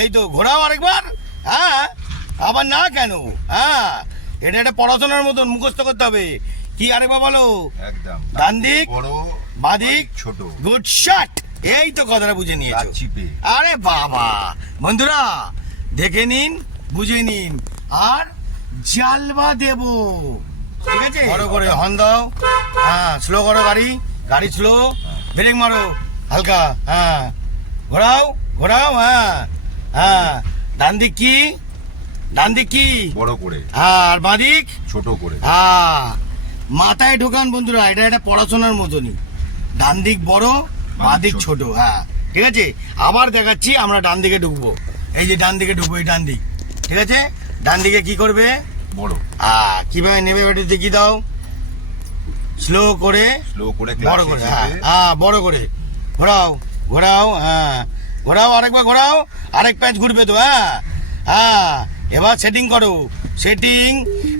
এই তো ঘোরাও আরেকবার। হ্যাঁ, আবার না কেন? হ্যাঁ, এটা একটা পড়াশোনার মতন মুখস্থ করতে হবে। কি আরেকবার বলো? একদম। ডান দিক, বড়, বাদিক, ছোট। Good shot. এই তো কথাটা বুঝে নিয়েছো। চিপে। আরে বাবা, বন্ধুরা দেখে নিন, বুঝে নিন, আর জালবা দেব। ঠিক আছে, বড় করে হর্ন দাও। হ্যাঁ, স্লো করো গাড়ি, গাড়ি স্লো। ব্রেক মারো হালকা। হ্যাঁ, ঘোরাও ঘোরাও। হ্যাঁ হ্যাঁ, ডান দিক কি? ডান দিক কি? বড় করে। হ্যাঁ, আর বাদিক ছোট করে। হ্যাঁ, মাথায় ঢোকান বন্ধুরা, এটা একটা পড়াশোনার মতনই। ডান দিক বড়, বাদিক ছোট। হ্যাঁ, ঠিক আছে। আবার দেখাচ্ছি, আমরা ডান দিকে ঢুকবো। এই যে ডান দিকে ঢুকবো, এই ডান দিক। ঠিক আছে, ডান দিকে কি করবে? বড়। কিভাবে নেবে একটু দেখি দাও। স্লো করে, স্লো করে, বড় করে। হ্যাঁ হ্যাঁ, বড় করে ঘোরাও ঘোরাও। হ্যাঁ, ঘোরাও আরেকবার, ঘোরাও। আরেক প্যাচ ঘুরবে তো। হ্যাঁ হ্যাঁ, এবার সেটিং করো। Setting,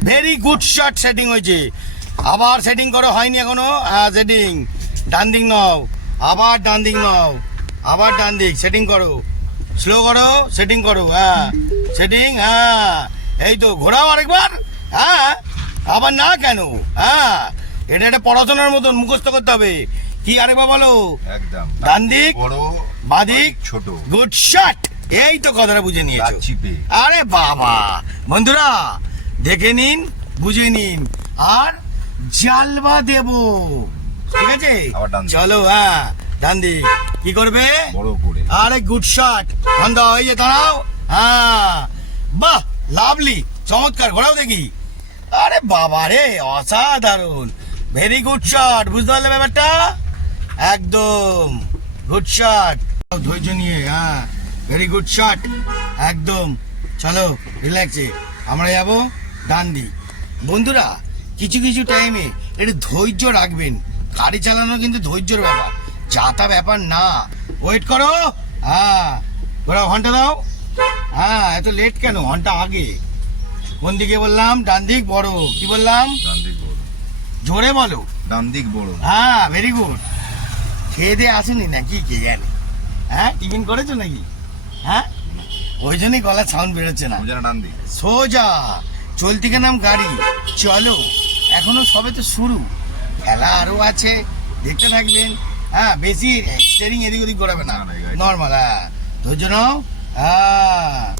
very good shot. Setting হয়েছে। আবার সেটিং করো, হয়নি এখনো। হ্যাঁ, সেটিং। ডান দিক নাও, আবার ডান দিক নাও, আবার ডান দিক। সেটিং করো, স্লো করো, সেটিং করো। হ্যাঁ, সেটিং। হ্যাঁ, এই তো ঘোরাও আরেকবার। হ্যাঁ, আবার না কেন? হ্যাঁ, এটা একটা পড়াশোনার মতন মুখস্থ করতে হবে। কি আরেকবার বলো? একদম। ডান দিক, বড়, বাদিক, ছোট। Good shot. এই তো কথাটা বুঝে নিয়েছো। চিপে। আরে বাবা, বন্ধুরা দেখে নিন, বুঝে নিন, আর জালবা দেব। ঠিক আছে, আবার ডান দিক। চলো। হ্যাঁ, ডান দিক কি করবে? বড় করে। আরে গুড শট। দাও, এই যে দাঁড়াও। হ্যাঁ, বাহ, লাভলি, চমৎকার। ঘোরাও দেখি। আরে বাবা রে, অসাধারণ, ভেরি গুড শট। বুঝতে পারলে ব্যাপারটা? একদম গুড শট। ধৈর্য নিয়ে। হ্যাঁ, ভেরি গুড শট। একদম। চলো রিল্যাক্সে আমরা যাব ডান দিক। বন্ধুরা কিছু কিছু টাইমে একটু ধৈর্য রাখবেন। গাড়ি চালানো কিন্তু ধৈর্যর ব্যাপার, যা তা ব্যাপার না। ওয়েট করো। হ্যাঁ, ওরা হর্নটা দাও। হ্যাঁ, এত লেট কেন? হর্নটা আগে। কোন দিকে বললাম? ডান দিক বড়। কি বললাম? ডান দিক বড়। জোরে বলো। ডান দিক বড়। হ্যাঁ, ভেরি গুড। খেয়ে দিয়ে আসেনি নাকি কে জানে? হ্যাঁ, টিফিন করেছো নাকি? হ্যাঁ, ওই জন্যই গলার সাউন্ড বেরোচ্ছে না। ডান দিক। সোজা চলতি কে নাম গাড়ি। চলো, এখনো সবে তো শুরু, খেলা আরো আছে, দেখতে থাকবেন। হ্যাঁ, বেশি স্টিয়ারিং এদিক ওদিক ঘোরাবে না, না, না, এই গাড়ি- নর্মাল। হ্যাঁ, ধৈর্য নাও। হ্যাঁ,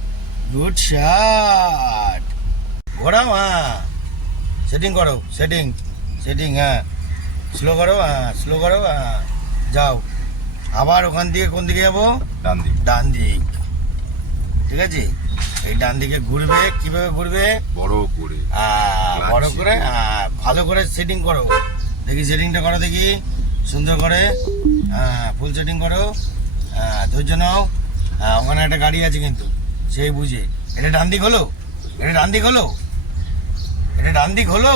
গুড শট। ঘোরাও। হ্যাঁ, সেটিং করো। Setting, setting. হ্যাঁ, স্লো করো। হ্যাঁ, স্লো করো। হ্যাঁ, যাও। আবার ওখান থেকে কোন দিকে যাবো? ডান দিক। ডান দিক। ঠিক আছে, এই ডান দিকে ঘুরবে। কিভাবে ঘুরবে? বড় করে। বড় করে। ভালো করে সেটিং করো দেখি। সেটিংটা করো দেখি, সুন্দর করে। ফুল সেটিং করো। ধৈর্য নাও। ওখানে একটা গাড়ি আছে কিন্তু, সেই বুঝে। এটা ডান দিক হলো, এটা ডান দিক হলো, এটা ডান দিক হলো।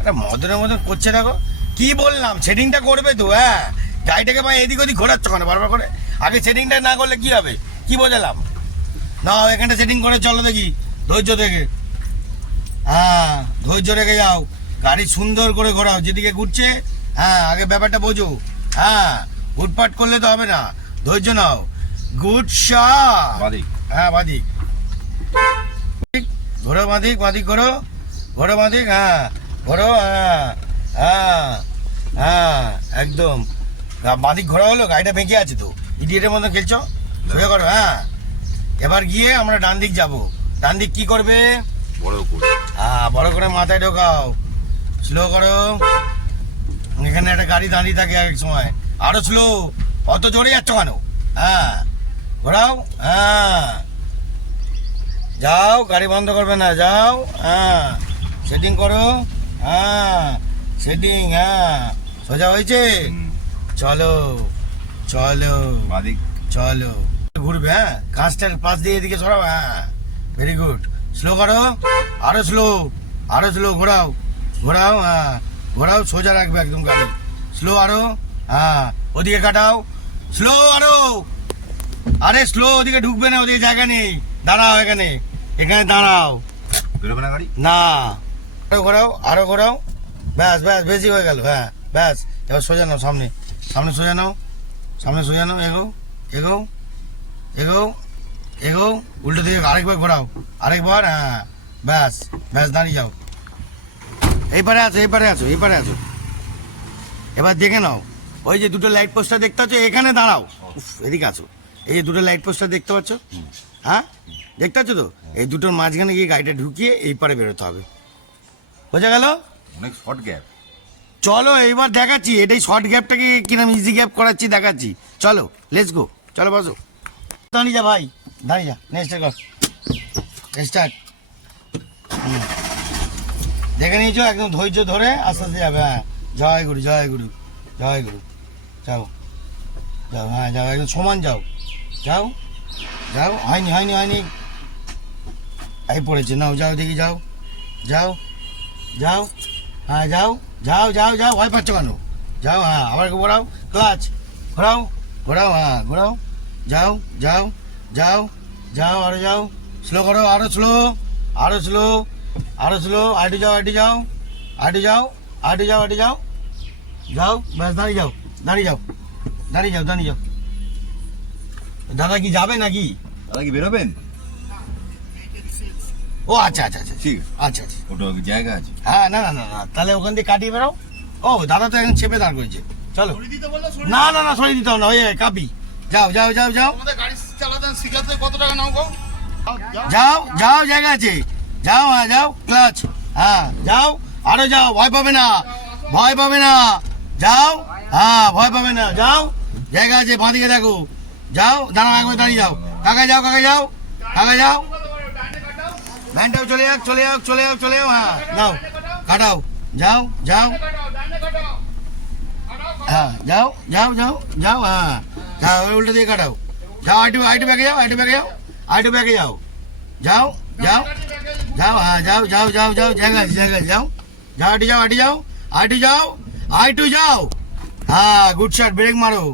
এটা মদনের মতন করছে দেখো। কি বললাম? সেটিংটা করবে তো। হ্যাঁ, গাড়িটাকে ভাই এদিক ওদিক ঘোরাচ্ছ কেন বারবার করে? আগে সেটিংটা না করলে কি হবে? কি বোঝালাম? না, এখানটা সেটিং করে চলো দেখি, ধৈর্য দেখে। হ্যাঁ, ধৈর্য রেখে যাও। গাড়ি সুন্দর করে ঘোরাও, যেদিকে ঘুরছে। হ্যাঁ, আগে ব্যাপারটা বোঝো। হ্যাঁ, হুটপাট করলে তো হবে না, ধৈর্য নাও। Good shot. বাদিক। হ্যাঁ, বাদিক ঘোরো, বাদিক, বাদিক ঘোরো, ঘোরো বাদিক। হ্যাঁ, ঘোরো। হ্যাঁ হ্যাঁ হ্যাঁ, একদম বাদিক ঘোরা হলো। গাড়িটা বেঁকে আছে তো, ইডিয়েটের মতো খেলছো। সোজা করো। হ্যাঁ, এবার গিয়ে আমরা ডান দিক যাবো। ডান দিক কি করবে? বড় করে। হ্যাঁ, বড় করে মাথায় ঢোকাও, স্লো করো। এখানে একটা গাড়ি দাঁড়িয়ে থাকে এক সময়। আরো স্লো। অত জোরে যাচ্ছ কেন? হ্যাঁ, ঘোরাও। হ্যাঁ, যাও, গাড়ি বন্ধ করবে না, যাও। হ্যাঁ, সেটিং করো। হ্যাঁ, সেটিং। হ্যাঁ, সোজা হয়েছে। চলো চলো বাদিক। চলো, ঘুরবে। হ্যাঁ, কাঁচটার পাশ দিয়ে এদিকে সরাও। হ্যাঁ, ভেরি গুড। স্লো করো, আরো স্লো, আরো স্লো। ঘোরাও ঘোরাও। হ্যাঁ, ঘোরাও, সোজা রাখবে একদম গাড়ি। স্লো আরো। হ্যাঁ, ওদিকে কাটাও, স্লো আরো। আরে স্লো, ওদিকে ঢুকবে না, ওদিকে জায়গা নেই। দাঁড়াও এখানে, এখানে দাঁড়াও। বেরোবে না গাড়ি? না, আরো ঘোরাও, আরো ঘোরাও। ব্যাস ব্যাস, বেশি হয়ে গেল। হ্যাঁ, ব্যাস। এবার সোজা নাও, সামনে, সামনে সোজা নাও, সামনে সোজা নাও। এগো এগো এগো এগো, উল্টো দিকে আরেকবার ঘোরাও, আরেকবার, হ্যাঁ ব্যাস ব্যাস, দাঁড়িয়ে যাও। এইপারে আছো, এইপারে আছো, এইপারে আছো। এবার দেখে নাও, ওই যে দুটো লাইট পোস্টার দেখতে পাচ্ছ, এখানে দাঁড়াও। উফ, এদিকে আছো। এই যে দুটো লাইট পোস্টার দেখতে পাচ্ছ, হ্যাঁ দেখতে পাচ্ছ তো, এই দুটোর মাঝখানে গিয়ে গাড়িটা ঢুকিয়ে এই পারে বেরোতে হবে। বোঝা গেল? অনেক শর্ট গ্যাপ। চলো এইবার দেখাচ্ছি, এটাই শর্ট গ্যাপটাকে কিরম ইজি গ্যাপ করাচ্ছি দেখাচ্ছি। চলো লেটস গো, চলো বসো। দাঁড়িয়ে যা ভাই, দাঁড়িয়ে যা, নেক্সট কর, স্টার্ট। দেখে নিয়েছো, একদম ধৈর্য ধরে আস্তে আস্তে যাবে। হ্যাঁ, জয় গুরু, জয় গুরু, জয় গুরু। যাও যাও, হ্যাঁ যাও, একদম সমান যাও, যাও যাও। হয়নি হয়নি হয়নি, এই পড়েছে, নাও যাও দেখি, যাও যাও যাও, হ্যাঁ যাও যাও যাও যাও, ভয় পাচ্ছ কেন? যাও, হ্যাঁ আবার ঘোরাও, ক্লাচ ঘোরাও, ঘোরাও, হ্যাঁ ঘোরাও, যাও যাও যাও যাও, আরো যাও, স্লো করো, আরো স্লো, আরো স্লো, আরো স্লো, আইটু যাও, আইটু যাও, আইটু যাও, আইটু যাও, আইটু যাও, যাও ব্যাস, দাঁড়িয়ে যাও, দাঁড়িয়ে যাও, দাঁড়িয়ে যাও, দাঁড়িয়ে যাও। দাদা কি যাবে নাকি? দাদা কি বেরোবেন? ও আচ্ছা আচ্ছা আচ্ছা, ঠিক আচ্ছা আচ্ছা, ওটা জায়গা আছে। হ্যাঁ না না না না, তাহলে ওখান দিয়ে কাটিয়ে বেরো। ও দাদা তো এখন চেপে দাঁড় করেছে, চলো। না না না, সরিয়ে দিতে হবে না, ওই কাপি। যাও যাও যাও যাও, আমাদের গাড়ি চালাতে শিখাতে কত টাকা নাও গো? যাও যাও, জায়গা আছে, যাও, হ্যাঁ যাও, ক্লাচ, হ্যাঁ যাও, আরো যাও, ভয় পাবে না, ভয় পাবে না, যাও, হ্যাঁ ভয় পাবে না, যাও, জায়গা আছে, বাঁদিকে দেখো, যাও, দাঁড়াও, একবার দাঁড়িয়ে যাও, কাকা যাও, কাকা যাও, কাকা যাও, ভ্যানটাও চলে যাও, চলে যাও, চলে যাও, চলে যাও, হ্যাঁ যাও, কাটাও, যাও যাও, হ্যাঁ যাও যাও যাও যাও, হ্যাঁ যাও, উল্টো দিয়ে কাটাও, যাও, আইটু আইটু ব্যাগে যাও, আইটু ব্যাগে যাও, আইটু ব্যাগে যাও, যাও যাও যাও, হ্যাঁ যাও যাও যাও যাও, জায়গা আছে, জায়গা আছে, যাও যাও, আইটু যাও, আইটু যাও, আইটু যাও, আইটু যাও, হ্যাঁ গুড শট, ব্রেক মারো,